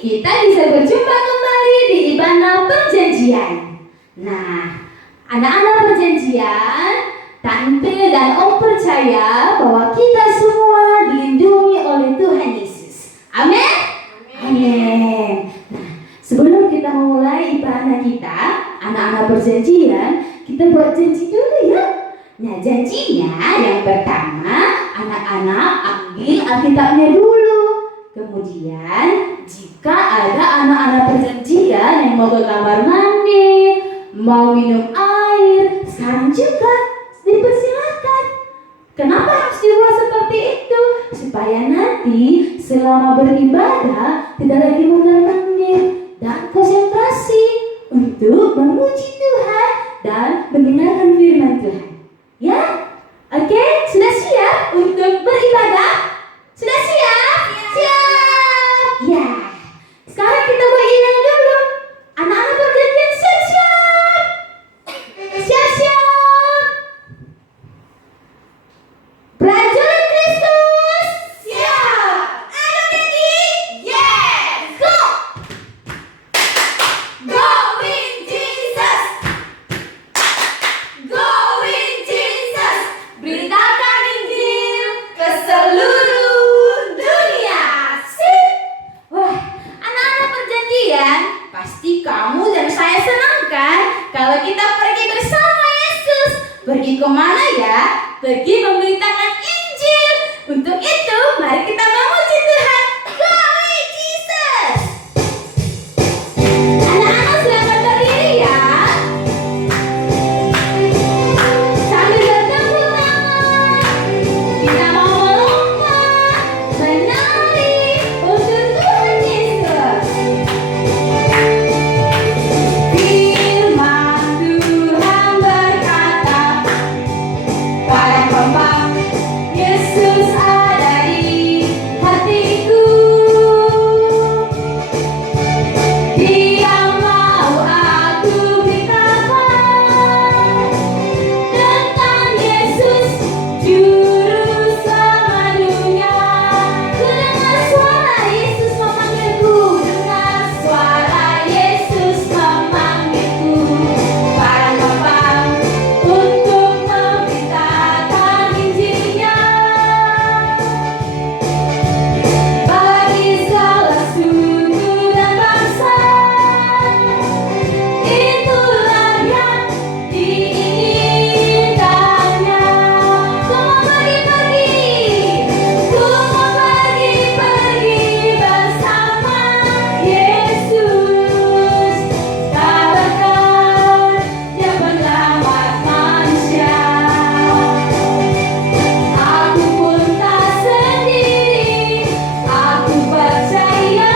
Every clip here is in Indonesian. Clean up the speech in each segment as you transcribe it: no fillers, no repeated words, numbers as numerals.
kita bisa berjumpa kembali di ibadah perjanjian. Nah, anak-anak perjanjian, Tante dan Om percaya bahwa kita semua dilindungi oleh Tuhan Yesus. Amin? Amin. Nah, sebelum kita memulai ibadah kita, anak-anak perjanjian, kita buat janji dulu ya. Nah, janjinya yang pertama, anak-anak ambil Alkitabnya dulu. Kemudian, jika ada anak-anak perjanjian yang mau ke kamar mandi, mau minum air, sekarang juga dipersilakan. Kenapa harus dibuat seperti itu? Supaya nanti selama beribadah tidak lagi mondar-mandir dan konsentrasi untuk memuji Tuhan dan mendengarkan firman Tuhan. Ya? Oke, sudah siap untuk beribadah? Sudah siap? Siap! Ya. Sekarang kita beribadah dulu. Anak-anak perjanjian siap-siap. Siap-siap. Prajurit Kristus. Siap. Ayo Dedi. Yes. Go. Go with Jesus. Go with Jesus. Beritakan Injil ke seluruh dunia. Sip. Wah, anak-anak perjanjian, pasti kamu dan saya senang kan kalau kita pergi bersama Yesus. Pergi kemana ya? Pergi memberitakan Injil. Untuk itu, mari kita memuji Tuhan. Go with Jesus. Anak-anak silakan berdiri ya. Sambil bertepuk tangan, kita mau melompat, menari untuk Tuhan Yesus. Firman Tuhan berkata, pada kembang Yesus ada di hatiku. Dia mau aku beritakan tentang Yesus, Juru Selamat dunia. Ku dengar suara Yesus memanggilku, dengar suara Yesus memanggilku. Pada kembang untuk memberitakan Injilnya bagi segala suku dan bangsa. Itulah yang diinginkannya. Semua pergi-pergi, semua pergi-pergi bersama Yesus. Kabarkan Dia penyelamat manusia. Aku pun tak sendiri, aku percaya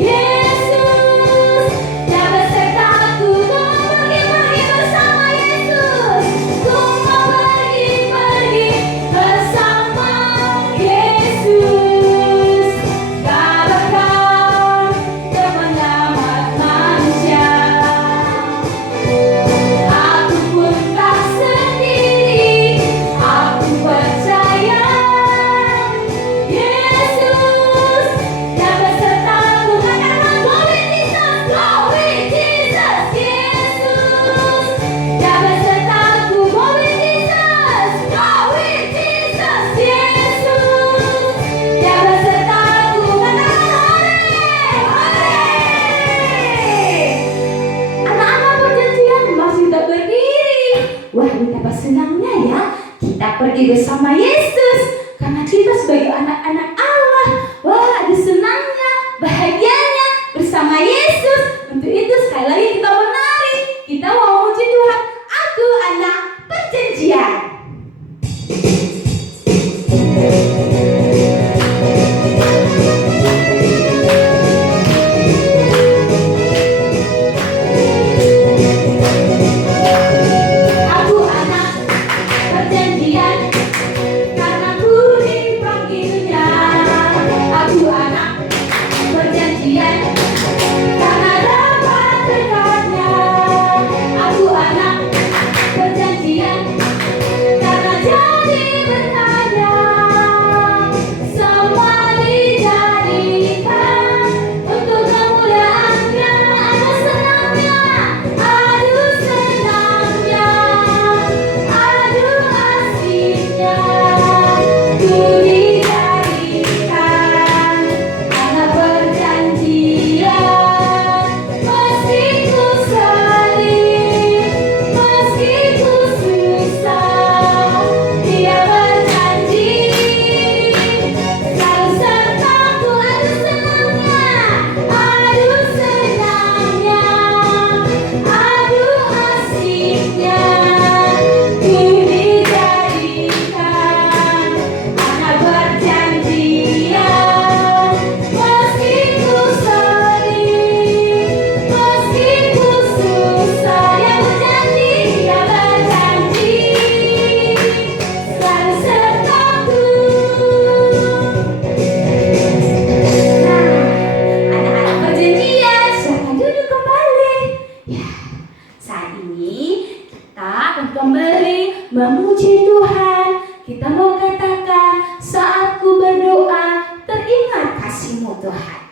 Yesus Dia besertaku. Semua pergi-pergi bersama Yesus. Semua pergi-pergi bersama Yesus. Kabarkan Dia penyelamat manusia. Aku pun tak sendiri, aku percaya Yesus Dia besertaku. Katakan go with Jesus, go with Jesus. Yesus Dia besertaku, go with Jesus, go with Jesus. Yesus Dia besertaku. Katakan hore, hore. Anak-anak perjanjian masih tak berdiri. Wah, betapa senangnya ya kita pergi bersama Yesus. Karena kita sebagai anak-anak Allah, wah ada senangnya, bahagianya bersama Yesus. Untuk itu sekali lagi kita menari. Kita mau memuji Tuhan. Aku anak perjanjian. Aku anak perjanjian, karena ku dipanggilnya. memuji Tuhan. Kita mau katakan, saat ku berdoa, teringat kasih-Mu Tuhan.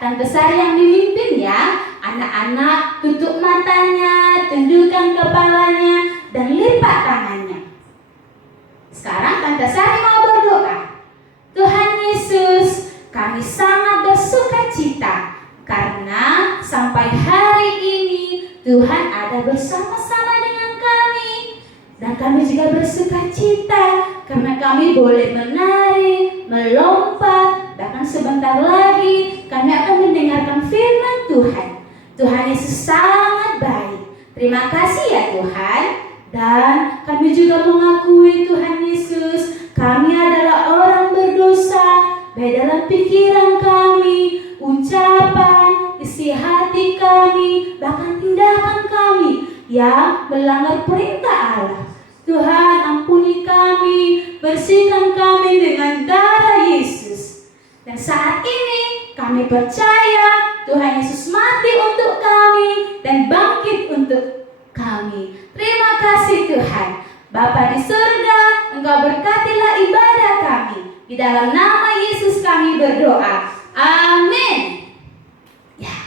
Tante Sari yang memimpin ya. Anak-anak tutup matanya, tundukkan kepalanya, dan lipat tangannya. Sekarang Tante Sari mau berdoa. Tuhan Yesus, kami sangat bersuka cita karena sampai hari ini Tuhan ada bersama-sama dengan kami. Dan kami juga bersuka cita karena kami boleh menari, melompat, bahkan sebentar lagi kami akan mendengarkan firman Tuhan. Tuhan Yesus sangat baik. Terima kasih ya Tuhan. Dan kami juga mengakui Tuhan Yesus, kami adalah orang berdosa, baik dalam pikiran kami, ucapan, isi hati kami, bahkan tindakan kami yang melanggar perintah Allah. Tuhan, ampuni kami, bersihkan kami dengan darah Yesus. Dan saat ini kami percaya Tuhan Yesus mati untuk kami dan bangkit untuk kami. Terima kasih Tuhan. Bapa di surga, Engkau berkatilah ibadah kami. Di dalam nama Yesus kami berdoa. Amin. Ya,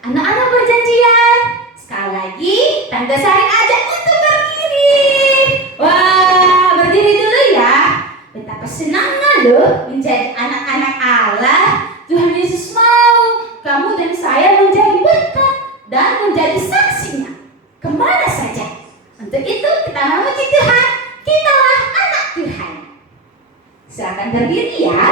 anak-anak perjanjian, sekali lagi Tante Sari ajak untuk berdiri. Wah, berdiri dulu ya. Betapa senangnya loh menjadi anak-anak Allah. Tuhan Yesus mau kamu dan saya menjadi berkat dan menjadi saksinya kemana saja. Untuk itu kita memuji Tuhan. Kitalah anak Tuhan. Silakan berdiri ya.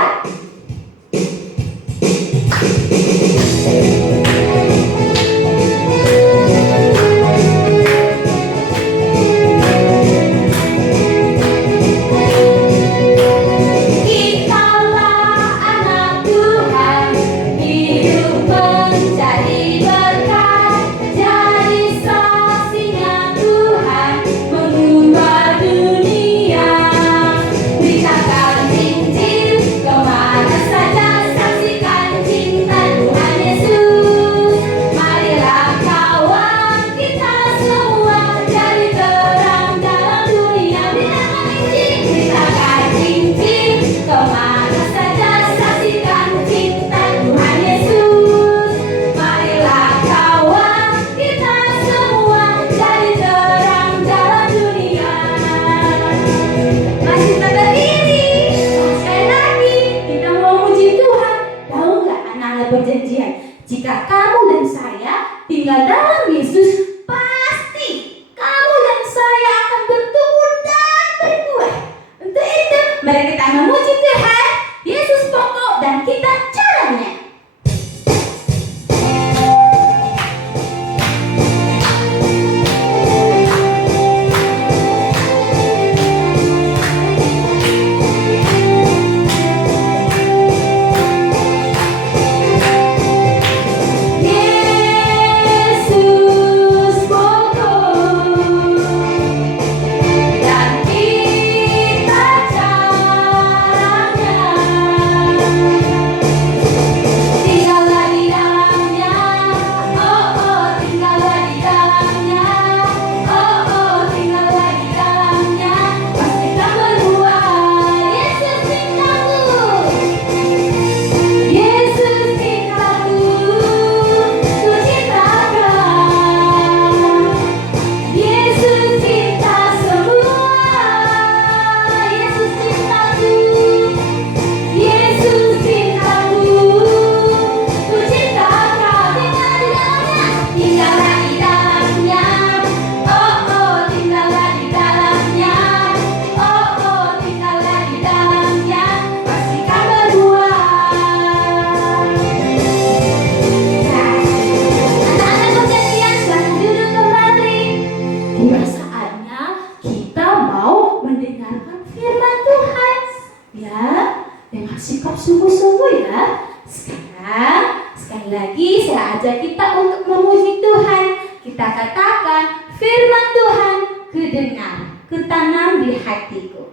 Dunia kita katakan, firman Tuhan kudengar, kutanam di hatiku.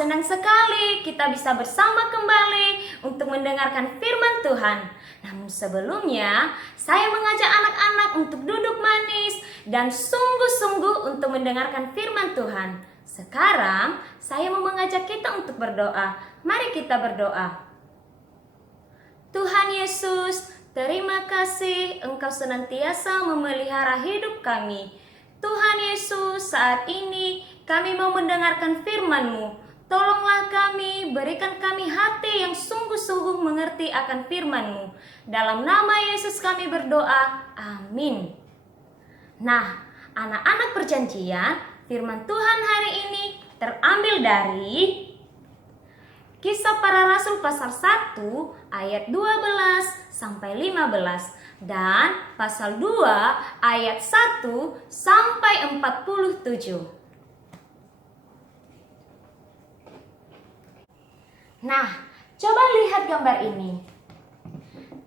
Senang sekali kita bisa bersama kembali untuk mendengarkan firman Tuhan. Namun sebelumnya, saya mengajak anak-anak untuk duduk manis dan sungguh-sungguh untuk mendengarkan firman Tuhan. Sekarang, saya mau mengajak kita untuk berdoa. Mari kita berdoa. Tuhan Yesus, terima kasih Engkau senantiasa memelihara hidup kami. Tuhan Yesus, saat ini kami mau mendengarkan firman-Mu. Tolonglah kami, berikan kami hati yang sungguh-sungguh mengerti akan firman-Mu. Dalam nama Yesus kami berdoa, amin. Nah, anak-anak perjanjian, firman Tuhan hari ini terambil dari Kisah Para Rasul pasal 1 ayat 12 sampai 15 dan pasal 2 ayat 1 sampai 47. Nah, coba lihat gambar ini.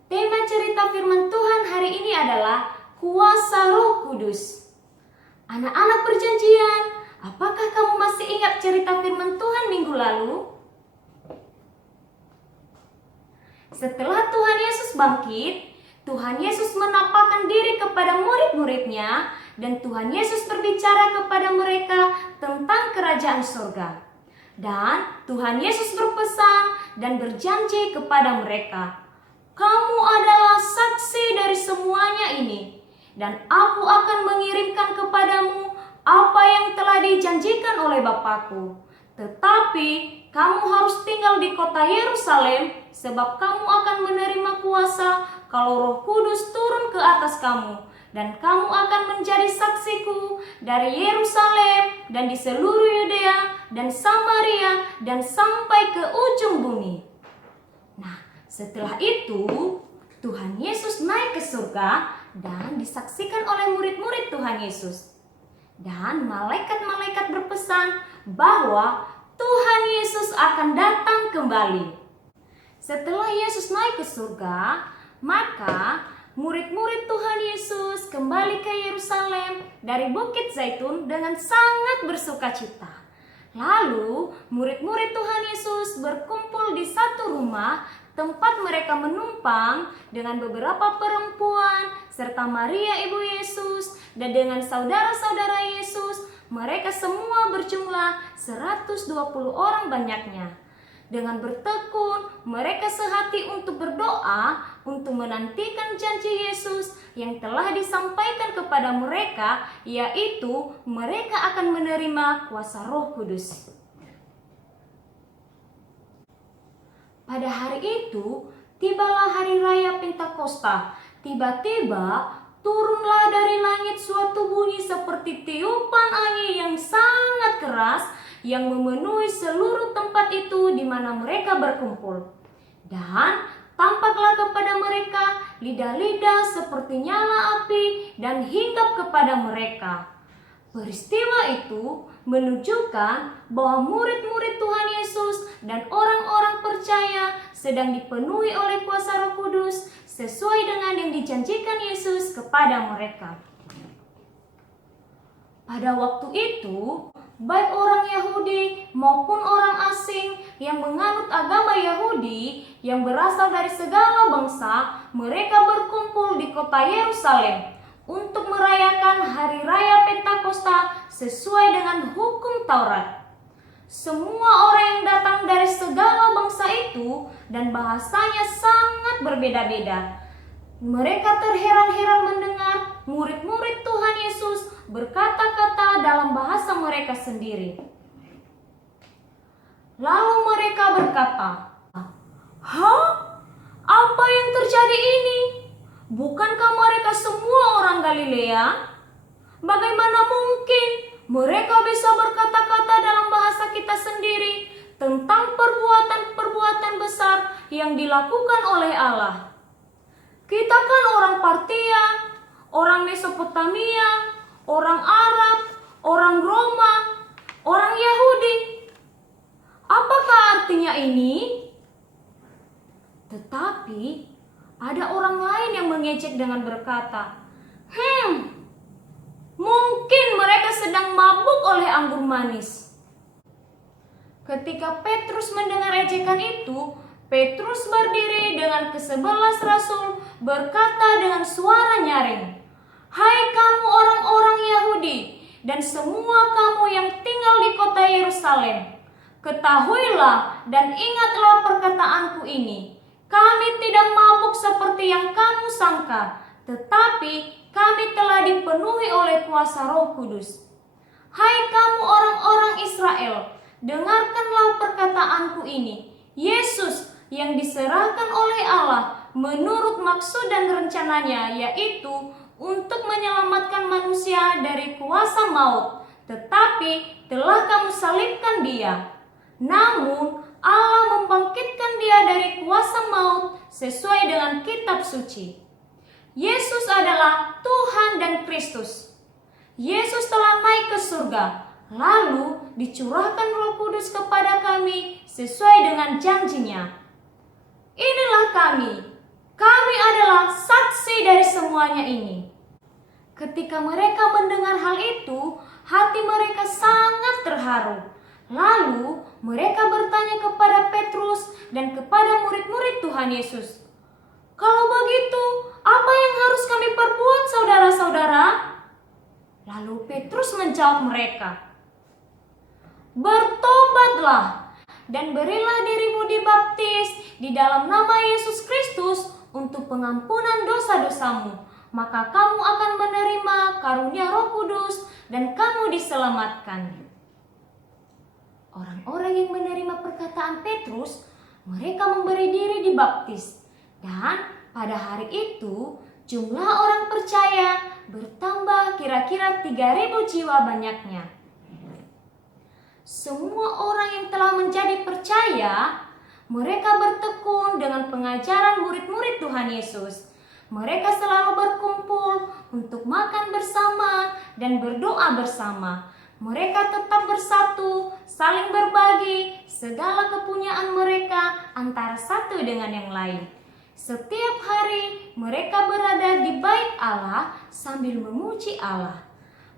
Tema cerita firman Tuhan hari ini adalah kuasa Roh Kudus. Anak-anak perjanjian, apakah kamu masih ingat cerita firman Tuhan minggu lalu? Setelah Tuhan Yesus bangkit, Tuhan Yesus menampakkan diri kepada murid-muridnya dan Tuhan Yesus berbicara kepada mereka tentang kerajaan surga. Dan Tuhan Yesus berpesan dan berjanji kepada mereka, "Kamu adalah saksi dari semuanya ini, dan aku akan mengirimkan kepadamu apa yang telah dijanjikan oleh Bapakku. Tetapi kamu harus tinggal di kota Yerusalem, sebab kamu akan menerima kuasa kalau Roh Kudus turun ke atas kamu. Dan kamu akan menjadi saksiku dari Yerusalem dan di seluruh Yudea dan Samaria dan sampai ke ujung bumi." Nah, setelah itu Tuhan Yesus naik ke surga dan disaksikan oleh murid-murid Tuhan Yesus. Dan malaikat-malaikat berpesan bahwa Tuhan Yesus akan datang kembali. Setelah Yesus naik ke surga, maka murid-murid Tuhan Yesus kembali ke Yerusalem dari Bukit Zaitun dengan sangat bersukacita. Lalu, murid-murid Tuhan Yesus berkumpul di satu rumah tempat mereka menumpang dengan beberapa perempuan serta Maria ibu Yesus dan dengan saudara-saudara Yesus. Mereka semua berjumlah 120 orang banyaknya. Dengan bertekun, mereka sehati untuk berdoa untuk menantikan janji Yesus yang telah disampaikan kepada mereka, yaitu mereka akan menerima kuasa Roh Kudus. Pada hari itu, tibalah hari raya Pentakosta. Tiba-tiba turunlah dari langit suatu bunyi seperti tiupan angin yang sangat keras yang memenuhi seluruh tempat itu di mana mereka berkumpul. Dan tampaklah kepada mereka lidah-lidah seperti nyala api dan hinggap kepada mereka. Peristiwa itu menunjukkan bahwa murid-murid Tuhan Yesus dan orang-orang percaya sedang dipenuhi oleh kuasa Roh Kudus sesuai dengan yang dijanjikan Yesus kepada mereka. Pada waktu itu, baik orang Yahudi maupun orang asing yang menganut agama Yahudi yang berasal dari segala bangsa, mereka berkumpul di kota Yerusalem untuk merayakan hari raya Pentakosta sesuai dengan hukum Taurat. Semua orang yang datang dari segala bangsa itu dan bahasanya sangat berbeda-beda. Mereka terheran-heran mendengar murid-murid Tuhan Yesus berkata-kata dalam bahasa mereka sendiri. Lalu mereka berkata, "Hah? Apa yang terjadi ini? Bukankah mereka semua orang Galilea? Bagaimana mungkin mereka bisa berkata-kata dalam bahasa kita sendiri tentang perbuatan-perbuatan besar yang dilakukan oleh Allah? Kita kan orang Partia, orang Mesopotamia, orang Arab, orang Roma, orang Yahudi. Apakah artinya ini?" Tetapi ada orang lain yang mengejek dengan berkata, Mungkin mereka sedang mabuk oleh anggur manis." Ketika Petrus mendengar ejekan itu, Petrus berdiri dengan ke-11 rasul berkata dengan suara nyaring, "Hai kamu orang-orang Yahudi dan semua kamu yang tinggal di kota Yerusalem, ketahuilah dan ingatlah perkataanku ini. Kami tidak mabuk seperti yang kamu sangka, tetapi kami telah dipenuhi oleh kuasa Roh Kudus. Hai kamu orang-orang Israel, dengarkanlah perkataanku ini. Yesus yang diserahkan oleh Allah menurut maksud dan rencananya, yaitu untuk menyelamatkan manusia dari kuasa maut, tetapi telah kamu salibkan dia. Namun Allah membangkitkan dia dari kuasa maut sesuai dengan kitab suci. Yesus adalah Tuhan dan Kristus. Yesus telah naik ke surga, lalu dicurahkan Roh Kudus kepada kami sesuai dengan janjinya. Inilah kami adalah saksi dari semuanya ini. Ketika mereka mendengar hal itu, hati mereka sangat terharu. Lalu mereka bertanya kepada Petrus dan kepada murid-murid Tuhan Yesus, "Kalau begitu, apa yang harus kami perbuat, saudara-saudara?" Lalu Petrus menjawab mereka, "Bertobatlah dan berilah dirimu dibaptis di dalam nama Yesus Kristus untuk pengampunan dosa-dosamu, maka kamu akan menerima karunia Roh Kudus dan kamu diselamatkan." Orang-orang yang menerima perkataan Petrus, mereka memberi diri dibaptis, dan pada hari itu jumlah orang percaya bertambah kira-kira 3.000 jiwa banyaknya. Semua orang yang telah menjadi percaya, mereka bertekun dengan pengajaran murid-murid Tuhan Yesus. Mereka selalu berkumpul untuk makan bersama dan berdoa bersama. Mereka tetap bersatu, saling berbagi segala kepunyaan mereka antara satu dengan yang lain. Setiap hari mereka berada di bait Allah sambil memuji Allah.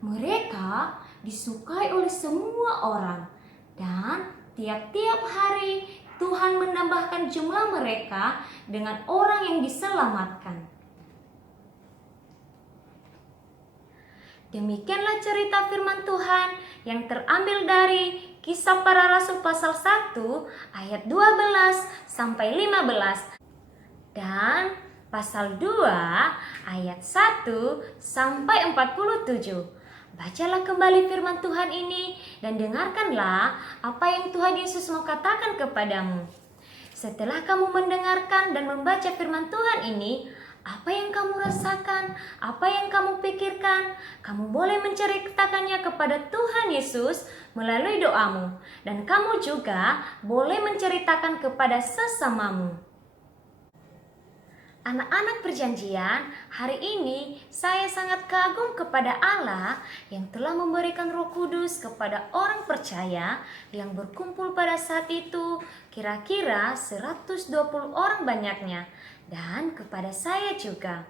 Mereka disukai oleh semua orang, dan tiap-tiap hari Tuhan menambahkan jumlah mereka dengan orang yang diselamatkan. Demikianlah cerita firman Tuhan yang terambil dari Kisah Para Rasul pasal 1 ayat 12 sampai 15 dan pasal 2 ayat 1 sampai 47. Bacalah kembali firman Tuhan ini dan dengarkanlah apa yang Tuhan Yesus mau katakan kepadamu. Setelah kamu mendengarkan dan membaca firman Tuhan ini, apa yang kamu rasakan, apa yang kamu pikirkan, kamu boleh menceritakannya kepada Tuhan Yesus melalui doamu. Dan kamu juga boleh menceritakan kepada sesamamu. Anak-anak perjanjian, hari ini saya sangat kagum kepada Allah yang telah memberikan Roh Kudus kepada orang percaya yang berkumpul pada saat itu kira-kira 120 orang banyaknya, dan kepada saya juga.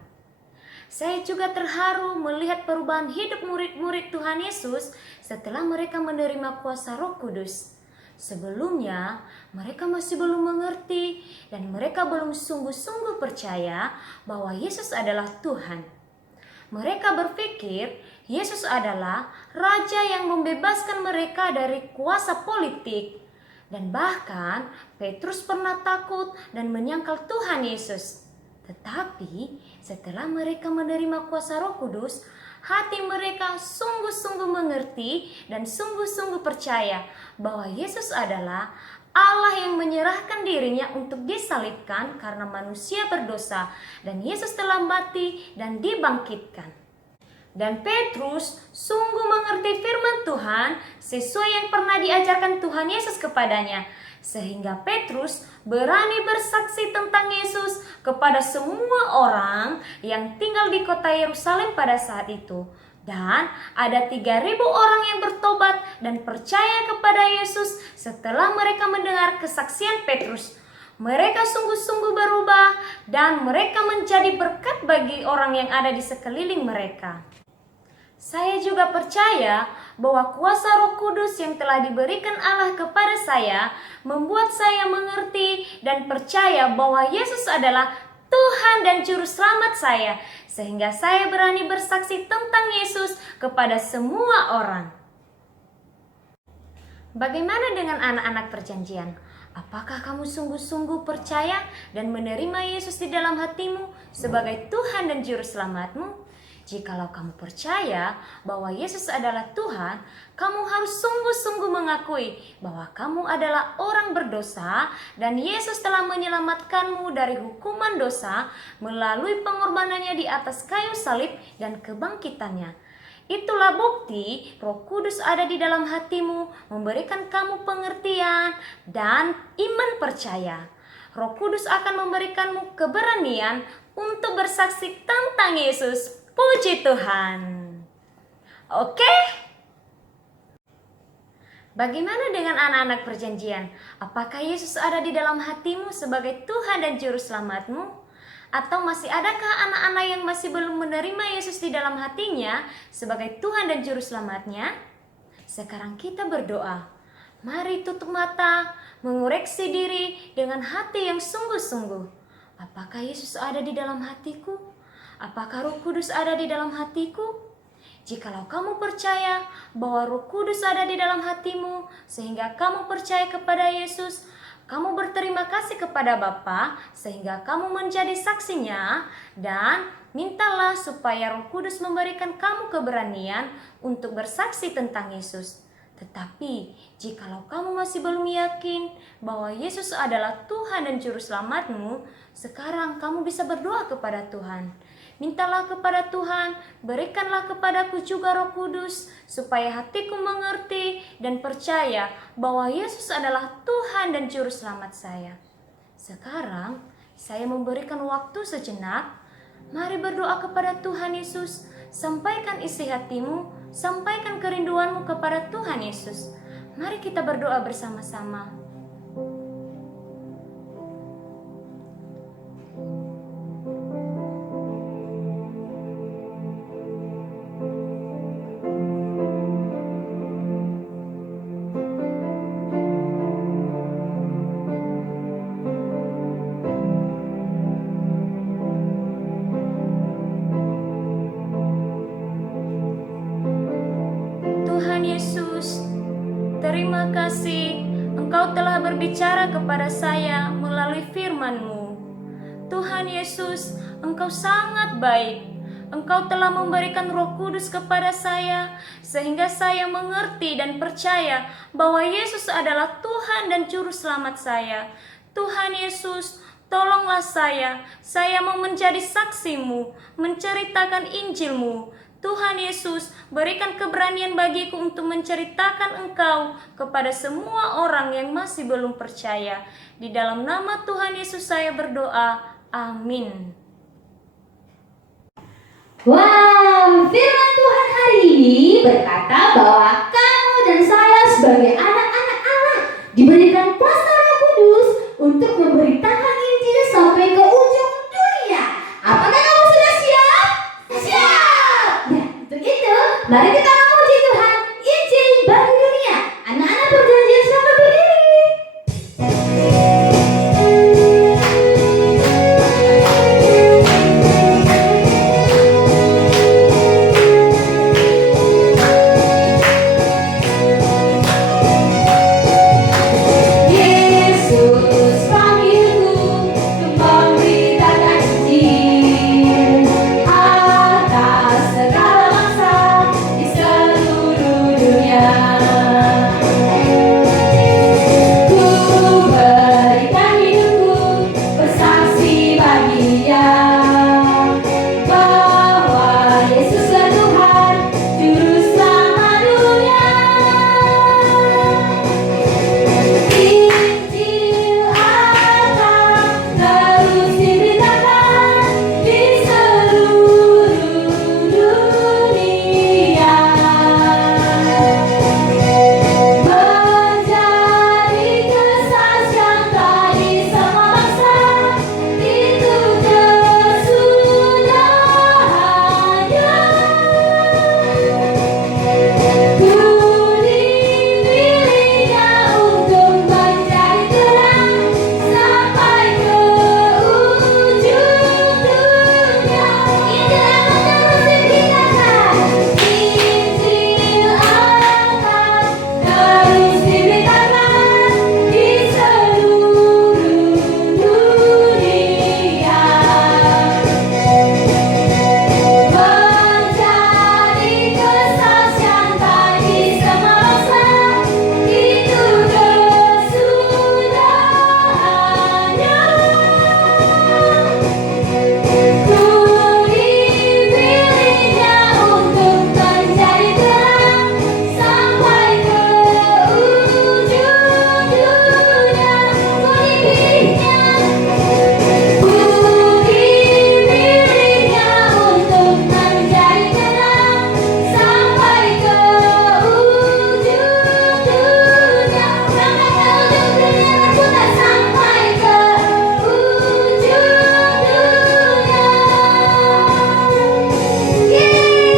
Saya juga terharu melihat perubahan hidup murid-murid Tuhan Yesus setelah mereka menerima kuasa Roh Kudus. Sebelumnya, mereka masih belum mengerti dan mereka belum sungguh-sungguh percaya bahwa Yesus adalah Tuhan. Mereka berpikir Yesus adalah Raja yang membebaskan mereka dari kuasa politik. Dan bahkan Petrus pernah takut dan menyangkal Tuhan Yesus. Tetapi setelah mereka menerima kuasa Roh Kudus, hati mereka sungguh-sungguh mengerti dan sungguh-sungguh percaya bahwa Yesus adalah Allah yang menyerahkan dirinya untuk disalibkan karena manusia berdosa, dan Yesus telah mati dan dibangkitkan. Dan Petrus sungguh mengerti firman Tuhan sesuai yang pernah diajarkan Tuhan Yesus kepadanya, sehingga Petrus berani bersaksi tentang Yesus kepada semua orang yang tinggal di kota Yerusalem pada saat itu. Dan ada 3.000 orang yang bertobat dan percaya kepada Yesus setelah mereka mendengar kesaksian Petrus. Mereka sungguh-sungguh berubah dan mereka menjadi berkat bagi orang yang ada di sekeliling mereka. Saya juga percaya bahwa kuasa Roh Kudus yang telah diberikan Allah kepada saya membuat saya mengerti dan percaya bahwa Yesus adalah Tuhan dan Juru Selamat saya, sehingga saya berani bersaksi tentang Yesus kepada semua orang. Bagaimana dengan anak-anak perjanjian? Apakah kamu sungguh-sungguh percaya dan menerima Yesus di dalam hatimu sebagai Tuhan dan Juru Selamatmu? Jikalau kamu percaya bahwa Yesus adalah Tuhan, kamu harus sungguh-sungguh mengakui bahwa kamu adalah orang berdosa dan Yesus telah menyelamatkanmu dari hukuman dosa melalui pengorbanannya di atas kayu salib dan kebangkitannya. Itulah bukti Roh Kudus ada di dalam hatimu, memberikan kamu pengertian dan iman percaya. Roh Kudus akan memberikanmu keberanian untuk bersaksi tentang Yesus. Puji Tuhan. Oke? Bagaimana dengan anak-anak perjanjian? Apakah Yesus ada di dalam hatimu sebagai Tuhan dan Juru Selamatmu? Atau masih adakah anak-anak yang masih belum menerima Yesus di dalam hatinya sebagai Tuhan dan Juru Selamatnya? Sekarang kita berdoa. Mari tutup mata, mengoreksi diri dengan hati yang sungguh-sungguh. Apakah Yesus ada di dalam hatiku? Apakah Roh Kudus ada di dalam hatiku? Jikalau kamu percaya bahwa Roh Kudus ada di dalam hatimu, sehingga kamu percaya kepada Yesus, kamu berterima kasih kepada Bapa, sehingga kamu menjadi saksinya, dan mintalah supaya Roh Kudus memberikan kamu keberanian untuk bersaksi tentang Yesus. Tetapi, jikalau kamu masih belum yakin bahwa Yesus adalah Tuhan dan Juru Selamatmu, sekarang kamu bisa berdoa kepada Tuhan. Mintalah kepada Tuhan, berikanlah kepadaku juga Roh Kudus, supaya hatiku mengerti dan percaya bahwa Yesus adalah Tuhan dan Juru Selamat saya. Sekarang, saya memberikan waktu sejenak. Mari berdoa kepada Tuhan Yesus. Sampaikan isi hatimu, sampaikan kerinduanmu kepada Tuhan Yesus. Mari kita berdoa bersama-sama. Tuhan Yesus, terima kasih Engkau telah berbicara kepada saya melalui firman-Mu. Tuhan Yesus, Engkau sangat baik. Engkau telah memberikan Roh Kudus kepada saya, sehingga saya mengerti dan percaya bahwa Yesus adalah Tuhan dan Juru Selamat saya. Tuhan Yesus, tolonglah saya mau menjadi saksi-Mu, menceritakan Injil-Mu. Tuhan Yesus, berikan keberanian bagiku untuk menceritakan Engkau kepada semua orang yang masih belum percaya. Di dalam nama Tuhan Yesus saya berdoa. Amin. Wow, firman Tuhan hari ini berkata bahwa kamu dan saya sebagai anak-anak Allah diberikan kuasa Roh Kudus untuk memberitakan Injil sampai ke ujung dunia. Apakah kamu sudah siap? Siap! Ya, untuk itu, mari kita memuji Tuhan. Injil bagi dunia. Anak-anak perjanjian selamat berdiri. Yesus panggilku untuk memberitakan Injil atas segala bangsa di seluruh dunia. Ku berikan hidupku bersaksi bagi Dia bahwa Yesuslah Tuhan Juru Selamat dunia. Injil akan terus diberitakan di seluruh dunia, menjadi kesaksian bagi semua bangsa. Itu kesudahannya. Ku dipilihnya untuk menjadi terang sampai ke ujung dunia. Injil akan terus diberitakan. Injil akan terus diberitakan di seluruh dunia, menjadi kesaksian bagi semua bangsa. Itu kesudahannya. Ku dipilihnya untuk menjadi terang sampai ke ujung dunia. Ku dipilihnya. Ku dipilihnya untuk menjadi terang sampai ke ujung dunia. Sampai ke ujung dunia berputar sampai ke ujung dunia. Yeay!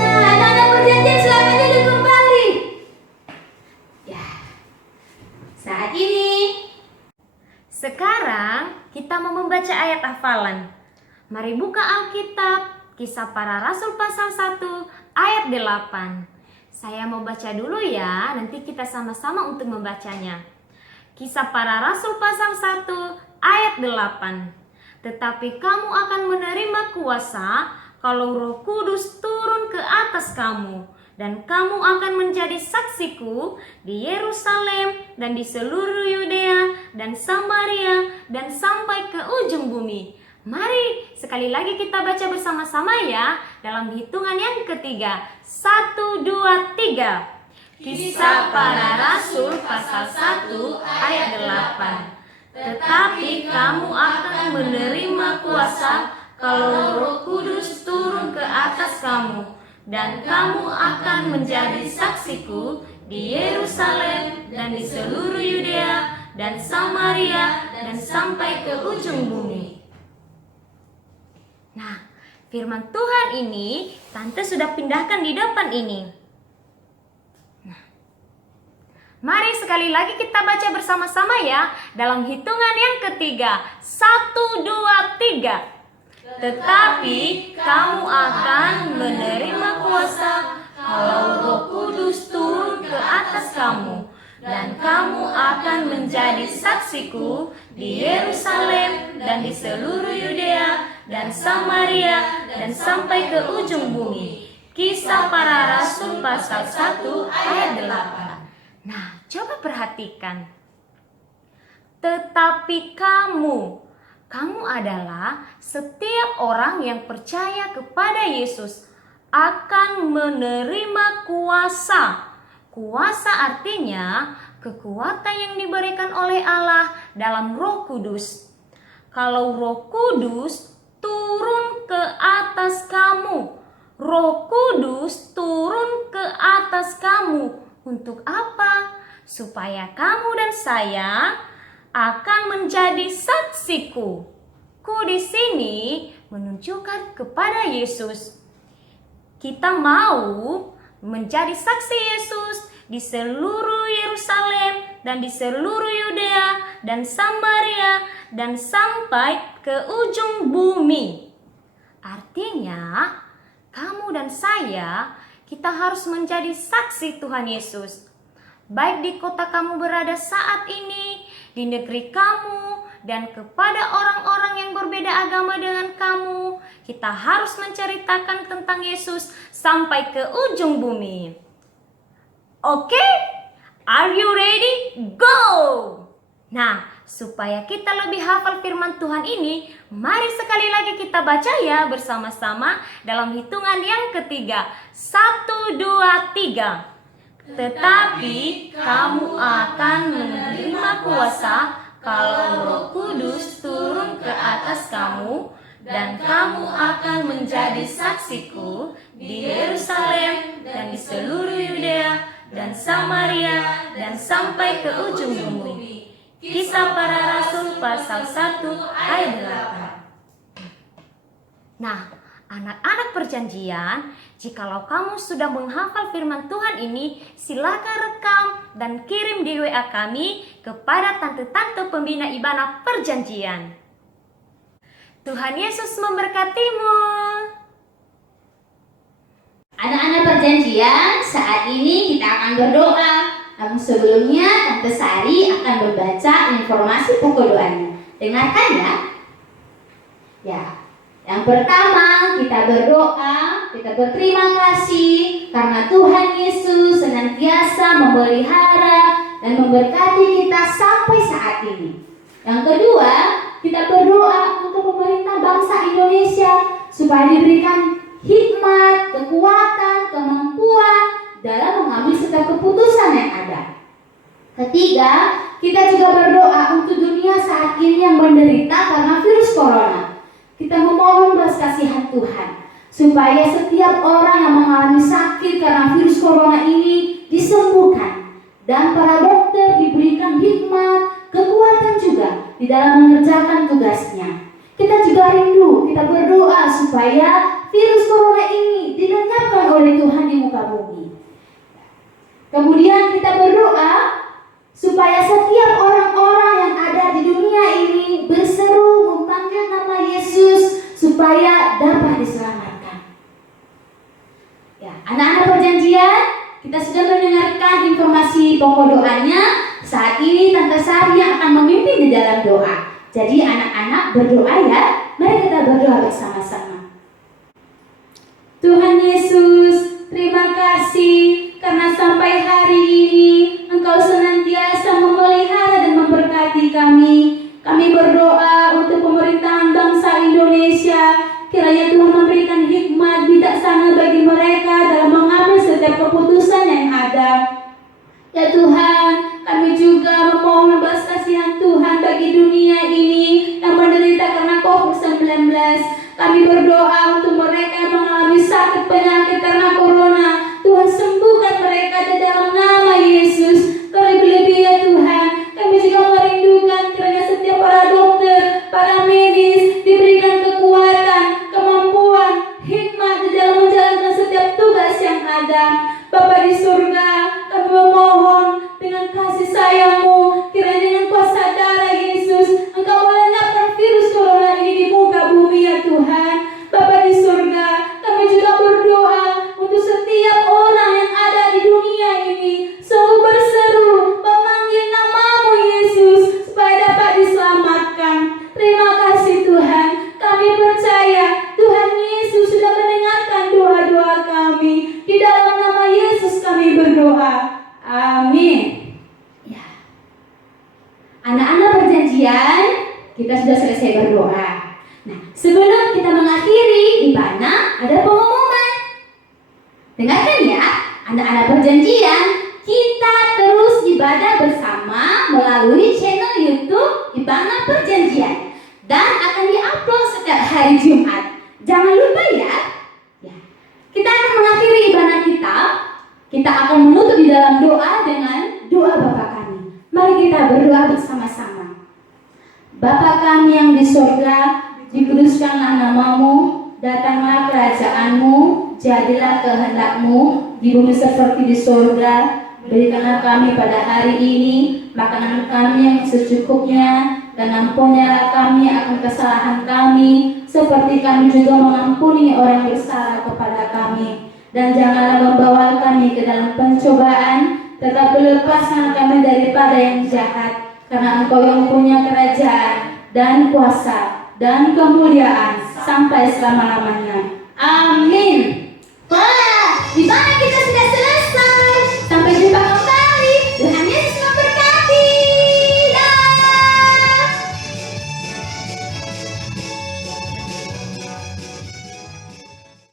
Nah, anak-anak perjanjian silakan duduk kembali. Ya, saat ini Sekarang kita mau membaca ayat hafalan. Mari buka Alkitab, Kisah Para Rasul pasal 1 ayat 8. Saya mau baca dulu ya, nanti kita sama-sama untuk membacanya. Kisah Para Rasul pasal 1 ayat 8. Tetapi kamu akan menerima kuasa kalau Roh Kudus turun ke atas kamu, dan kamu akan menjadi saksiku di Yerusalem dan di seluruh Yudea dan Samaria dan sampai ke ujung bumi. Mari sekali lagi kita baca bersama-sama ya, dalam hitungan yang ketiga. 1, 2, 3. Kisah Para Rasul pasal 1 ayat 8. Tetapi kamu akan menerima kuasa kalau Roh Kudus turun ke atas kamu, dan kamu akan menjadi saksiku di Yerusalem dan di seluruh Yudea dan Samaria dan sampai ke ujung bumi. Nah, firman Tuhan ini Tante sudah pindahkan di depan ini. Nah, mari sekali lagi kita baca bersama-sama ya, dalam hitungan yang ketiga. 1, 2, 3. Tetapi kamu akan menerima kuasa kalau Roh Kudus turun ke atas kamu, dan kamu akan menjadi saksiku di Yerusalem dan di seluruh Yudea dan Samaria dan sampai ke ujung bumi. Kisah Para Rasul pasal 1 ayat 8. Nah, coba perhatikan. Tetapi kamu adalah setiap orang yang percaya kepada Yesus akan menerima kuasa. Kuasa artinya kekuatan yang diberikan oleh Allah dalam Roh Kudus. Kalau Roh Kudus turun ke atas kamu. Roh Kudus turun ke atas kamu. Untuk apa? Supaya kamu dan saya akan menjadi saksiku. Ku di sini menunjukkan kepada Yesus. Kita mau menjadi saksi Yesus di seluruh Yerusalem dan di seluruh Yudea dan Samaria dan sampai ke ujung bumi. Artinya, kamu dan saya, kita harus menjadi saksi Tuhan Yesus. Baik di kota kamu berada saat ini, di negeri kamu, dan kepada orang-orang yang berbeda agama dengan kamu, kita harus menceritakan tentang Yesus sampai ke ujung bumi. Oke? Are you ready? Go! Nah, supaya kita lebih hafal firman Tuhan ini, mari sekali lagi kita baca ya bersama-sama dalam hitungan yang ketiga. 1, 2, 3. Tetapi kamu akan menerima kuasa kalau Roh Kudus turun ke atas kamu, dan kamu akan menjadi saksiku di Yerusalem dan di seluruh Yudea dan Samaria dan sampai ke ujung bumi. Kisah Para Rasul pasal 1 ayat 8. Nah, anak-anak perjanjian, jikalau kamu sudah menghafal firman Tuhan ini, silakan rekam dan kirim di WA kami kepada tante-tante pembina Ibana Perjanjian. Tuhan Yesus memberkatimu. Anak-anak perjanjian, saat ini kita akan berdoa. Namun sebelumnya Tante Sari akan membaca informasi pokok doanya. Dengarkan ya. Ya, yang pertama kita berdoa, kita berterima kasih karena Tuhan Yesus senantiasa memelihara dan memberkati kita sampai saat ini. Yang kedua, kita berdoa untuk pemerintah bangsa Indonesia supaya diberikan hikmat, kekuatan, kemampuan dalam mengambil setiap keputusan yang ada. Ketiga, kita juga berdoa untuk dunia saat ini yang menderita karena virus corona. Kita memohon belas kasihan Tuhan supaya setiap orang yang mengalami sakit karena virus corona ini disembuhkan, dan para dokter diberikan hikmat, kekuatan juga di dalam mengerjakan tugasnya. Kita juga rindu, kita berdoa supaya virus corona ini dilenyapkan oleh Tuhan di muka bumi. Kemudian kita berdoa supaya setiap orang-orang yang ada di dunia ini berseru memanggil nama Yesus supaya dapat diselamatkan. Ya, anak-anak perjanjian, kita sudah mendengarkan informasi pokok doanya. Saat ini Tante Sari yang akan memimpin di dalam doa. Jadi anak-anak berdoa ya. Mari kita berdoa bersama-sama. Tuhan Yesus, terima kasih karena sampai hari ini Engkau senantiasa memelihara dan memberkati kami. Kami berdoa untuk pemerintahan bangsa Indonesia. Kiranya Tuhan memberikan hikmat bijaksana bagi mereka dalam mengambil setiap keputusan yang ada. Ya Tuhan, kami juga memohon belas kasihan Tuhan bagi dunia ini yang menderita karena COVID-19. Kami berdoa untuk mereka yang mengalami sakit penyakit karena corona. Tuhan sembuhkan mereka di dalam nama Yesus. Terlebih-lebih ya Tuhan, kami juga merindukan kiranya setiap para dokter, para medis diberikan kekuatan, kemampuan, hikmat di dalam menjalankan setiap tugas yang ada. Bapa di surga, kami memohon dengan kasih sayang-Mu, kiranya dengan kuasa darah Yesus, Engkau melenyapkan virus corona ini di muka bumi ya Tuhan. Bapa di surga, kami juga berdoa untuk setiap orang yang ada di dunia ini, selalu berseru memanggil nama-Mu Yesus supaya dapat diselamatkan. Terima kasih Tuhan, kami percaya Tuhan Yesus sudah mendengarkan doa-doa kami. Di dalam nama Yesus kami berdoa. Amin. Ya. Anak-anak perjanjian, kita sudah selesai berdoa. Nah, sebelum kita mengakhiri Ibana, ada pengumuman. Dengarkan ya, anak-anak perjanjian, kita terus ibadah bersama melalui channel YouTube Ibana Perjanjian. dan akan diupload setiap hari Jumat. Jangan lupa ya. Ya. Kita akan mengakhiri ibadah kita. Kita akan menutup di dalam doa dengan doa Bapa kami. Mari kita berdoa bersama-sama. Bapa kami yang di surga, dikuduskanlah namamu, datanglah kerajaanmu, jadilah kehendakmu di bumi seperti di surga. Berikanlah kami pada hari ini makanan kami yang secukupnya, dan ampunilah kami akan kesalahan kami, seperti kami juga mengampuni orang bersalah kepada kami. Dan janganlah membawa kami ke dalam pencobaan, tetapi lepaskan kami daripada yang jahat, karena Engkau yang punya kerajaan dan kuasa dan kemuliaan sampai selama-lamanya. Amin. Wah, di mana kita sedang